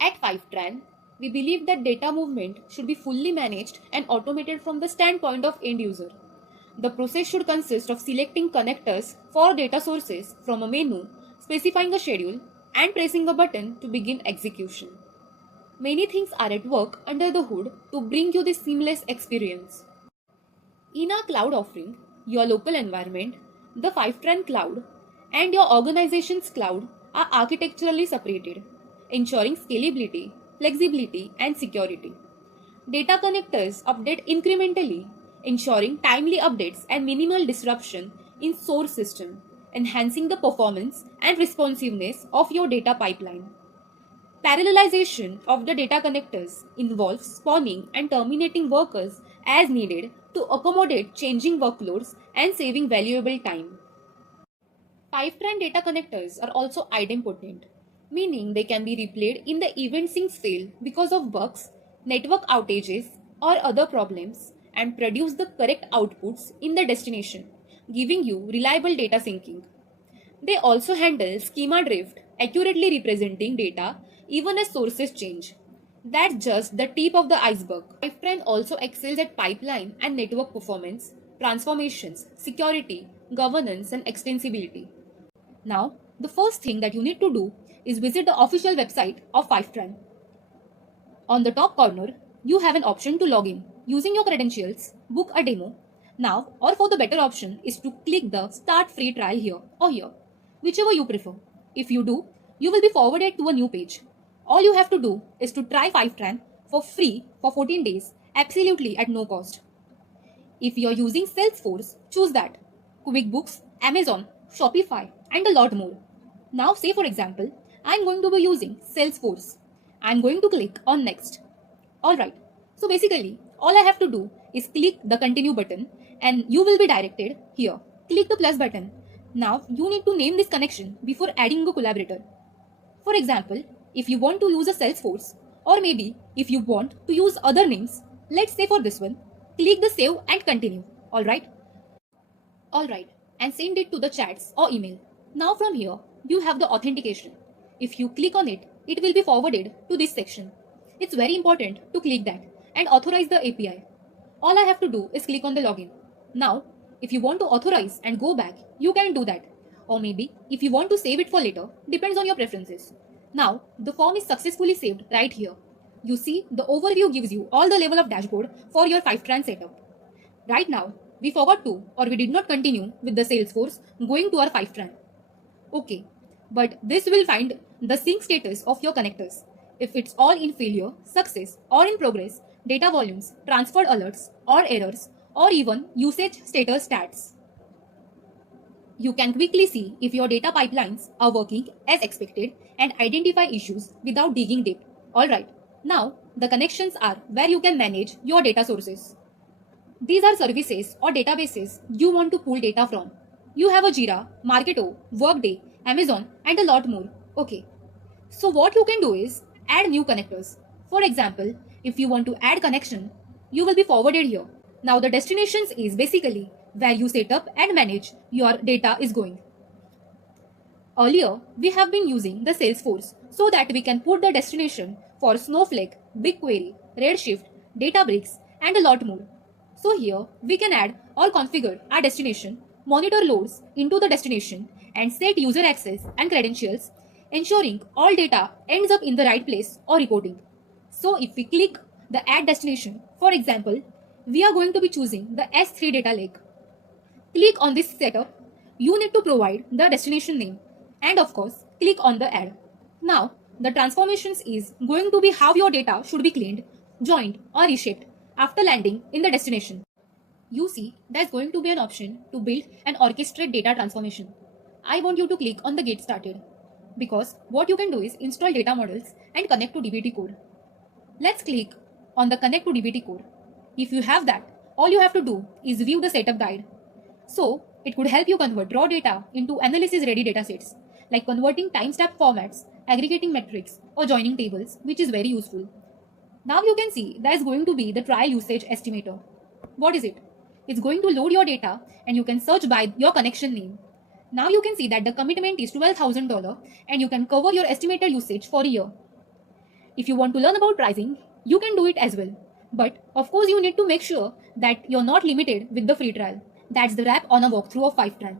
At 5tran, we believe that data movement should be fully managed and automated from the standpoint of end user. The process should consist of selecting connectors for data sources from a menu, specifying a schedule, and pressing a button to begin execution. Many things are at work under the hood to bring you this seamless experience. In our cloud offering, your local environment, the 5tran cloud, and your organization's cloud are architecturally separated, ensuring scalability, flexibility, and security. Data connectors update incrementally, ensuring timely updates and minimal disruption in source system, enhancing the performance and responsiveness of your data pipeline. Parallelization of the data connectors involves spawning and terminating workers as needed to accommodate changing workloads and saving valuable time. 5tran data connectors are also idempotent, meaning they can be replayed in the event sync fail because of bugs, network outages, or other problems and produce the correct outputs in the destination, giving you reliable data syncing. They also handle schema drift, accurately representing data even as sources change. That's just the tip of the iceberg. 5tran also excels at pipeline and network performance, transformations, security, governance, and extensibility. Now, the first thing that you need to do is visit the official website of 5tran. On the top corner, you have an option to log in using your credentials, book a demo. Now, or for the better option is to click the start free trial here or here, whichever you prefer. If you do, you will be forwarded to a new page. All you have to do is to try 5tran for free for 14 days, absolutely at no cost. If you are using Salesforce, choose that. QuickBooks, Amazon, Shopify, and a lot more. Now, say for example, I'm going to be using Salesforce. I'm going to click on Next. Alright, so basically, all I have to do is click the Continue button and you will be directed here. Click the plus button. Now, you need to name this connection before adding a collaborator. For example, if you want to use a Salesforce, or maybe if you want to use other names, let's say for this one, click the Save and Continue. Alright, and send it to the chats or email. Now from here, you have the authentication. If you click on it, it will be forwarded to this section. It's very important to click that and authorize the API. All I have to do is click on the login. Now, if you want to authorize and go back, you can do that. Or maybe if you want to save it for later, depends on your preferences. Now, the form is successfully saved right here. You see, the overview gives you all the level of dashboard for your 5tran setup. Right now, we forgot to or we did not continue with the Salesforce going to our 5tran. Okay, but this will find the sync status of your connectors. If it's all in failure, success, or in progress, data volumes, transferred alerts, or errors, or even usage status stats. You can quickly see if your data pipelines are working as expected and identify issues without digging deep. Alright, now the connections are where you can manage your data sources. These are services or databases you want to pull data from. You have a Jira, Marketo, Workday, Amazon, and a lot more. Okay, so what you can do is add new connectors. For example, if you want to add connection, you will be forwarded here. Now the destinations is basically where you set up and manage your data is going. Earlier, we have been using the Salesforce so that we can put the destination for Snowflake, BigQuery, Redshift, Databricks, and a lot more. So here, we can add or configure our destination, monitor loads into the destination, and set user access and credentials, ensuring all data ends up in the right place or reporting. So if we click the add destination, for example, we are going to be choosing the S3 data lake. Click on this setup. You need to provide the destination name and of course click on the add. Now the transformations is going to be how your data should be cleaned, joined or reshaped after landing in the destination. You see there's going to be an option to build and orchestrate data transformation. I want you to click on the get started because what you can do is install data models and connect to dbt core. Let's click on the connect to dbt core. If you have that, all you have to do is view the setup guide. So it could help you convert raw data into analysis ready datasets like converting timestamp formats, aggregating metrics or joining tables, which is very useful. Now you can see there is going to be the trial usage estimator. What is it? It's going to load your data and you can search by your connection name. Now you can see that the commitment is $12,000 and you can cover your estimated usage for a year. If you want to learn about pricing, you can do it as well. But of course, you need to make sure that you're not limited with the free trial. That's the wrap on a walkthrough of Five trial.